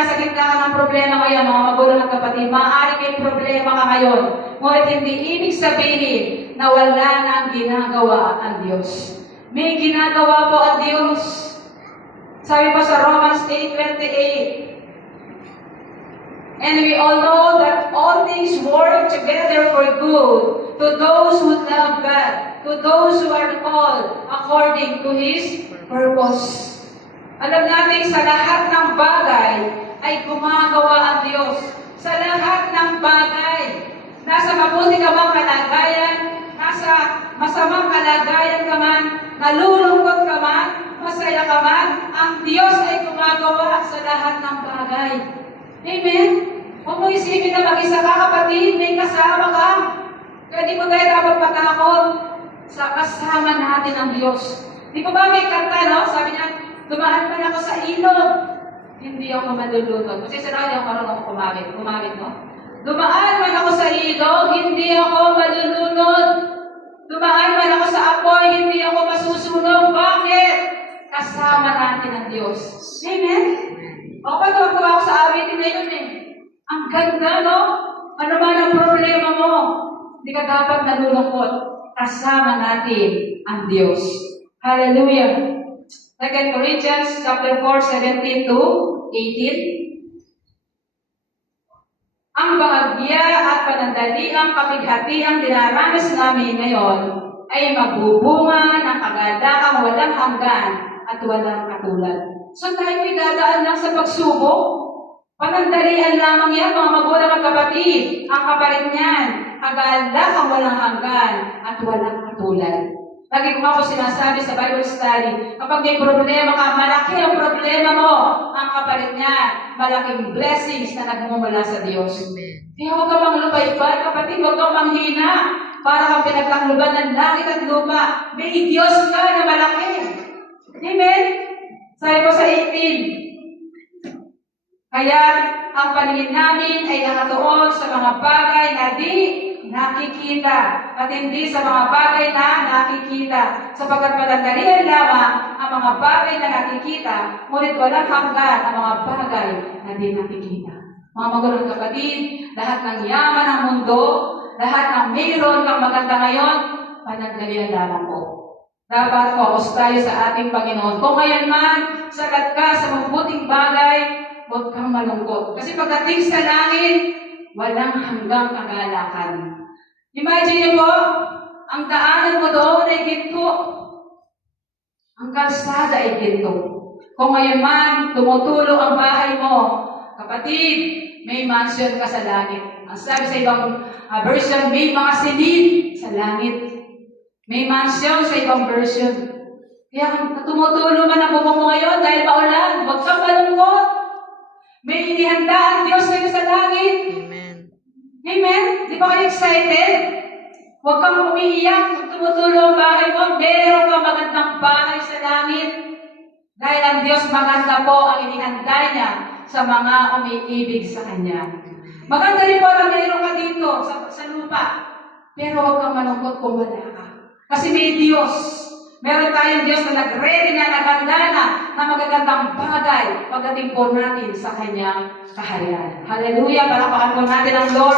nasa gitna ka ng problema ngayon, mga magulang at kapatid, maaari may problema ka ngayon. Ngunit hindi ibig sabihin na wala na ang ginagawa ang Diyos. May ginagawa po ang Diyos. Sabi pa sa Romans 8:28, and we all know that all things work together for good to those who love God, to those who are called according to His purpose. Alam natin sa lahat ng bagay ay gumagawa ang Diyos. Sa lahat ng bagay, nasa mabuti ka bang kalagayan, nasa masamang kalagayan ka man, nalulungkot ka man, masaya ka man, ang Diyos ay gumagawa sa lahat ng bagay. Amen? Huwag mo isipin na mag-isa ka, kapatid, may kasama ka. Kaya di mo tayo dapat matakot sa kasama natin ang Diyos. Di ba may kanta, no? Sabi niya, dumaan man ako sa ilog, hindi ako malulunod. Kasi sa hindi ako marunong kumamit, no? Dumaan man ako sa ilog, hindi ako malulunod. Dumaan man ako sa apoy, hindi ako masusunog. Bakit? Kasama natin ang Diyos. Amen? Ako tuwa ako sa awitin na yun eh. Ang ganda, no? Ano man ang problema mo? Hindi ka dapat nalulungkot. Kasama natin ang Diyos. Hallelujah. 2 Corinthians chapter 4, 17 to 18. Ang bahagya at panandaliang kapighatiang dinaranas namin ngayon ay magbubunga ng kagalakang walang hanggan at walang katulad. So tayo ay dadaan lang sa pagsubok. Panandalian lamang yan, mga magulang at kapatid. Ang kapalit niyan, kagalakang walang hanggan at walang katulad. Lagi ko ako sinasabi sa Bible study, kapag may problema ka, malaki ang problema mo. Ang kapalit niya, malaking blessings na nagmumula sa Diyos. Kaya huwag kang manglupay-pay, kapatid, huwag kang manghina. Para kang pinagtakluban ng langit at lupa. May Diyos ka na malaki. Amen? Sabi ko sa 18, kaya ang paningin namin ay nakatuon sa mga bagay na di nakikita at hindi sa mga bagay na nakikita. Sapagkat panandalian lamang ang mga bagay na nakikita, ngunit walang hanggan ang mga bagay na di nakikita. Mga magulang kapatid, lahat ng yaman ng mundo, lahat ng mayroon kang maganda ngayon, panandalian lamang po. Dapat focus tayo sa ating Panginoon. Kung ngayon man, sagat ka sa mabuting bagay, huwag kang malungkot. Kasi pagdating sa langit, walang hanggang kagalakan. Imagine niyo po, ang daanan mo doon ay ginto. Ang kalsada ay ginto. Kung ngayon man, tumutulo ang bahay mo, kapatid, may mansion ka sa langit. Ang sabi sa ibang version, may mga silid sa langit. May mansion sa ibang version. Kaya kung tumutulo man ang bubong mo ngayon dahil maulan, huwag kang malungkot. May inihanda ang Diyos kayo sa langit. Amen. Amen? Di ba kayo excited? Huwag kang umiiyak kung tumutulo ang bahay mo. Meron kang magandang bahay sa langit. Dahil ang Diyos maganda po ang inihanda niya sa mga umiibig sa Kanya. Maganda rin po na mayroon ka dito sa lupa. Pero huwag kang malungkot kung wala ka. Kasi may Diyos. Meron tayong Diyos na nag-ready na, naganda na magagandang bagay pagdating po natin sa Kanyang kaharian. Hallelujah! Palakpakan po natin ang Lord.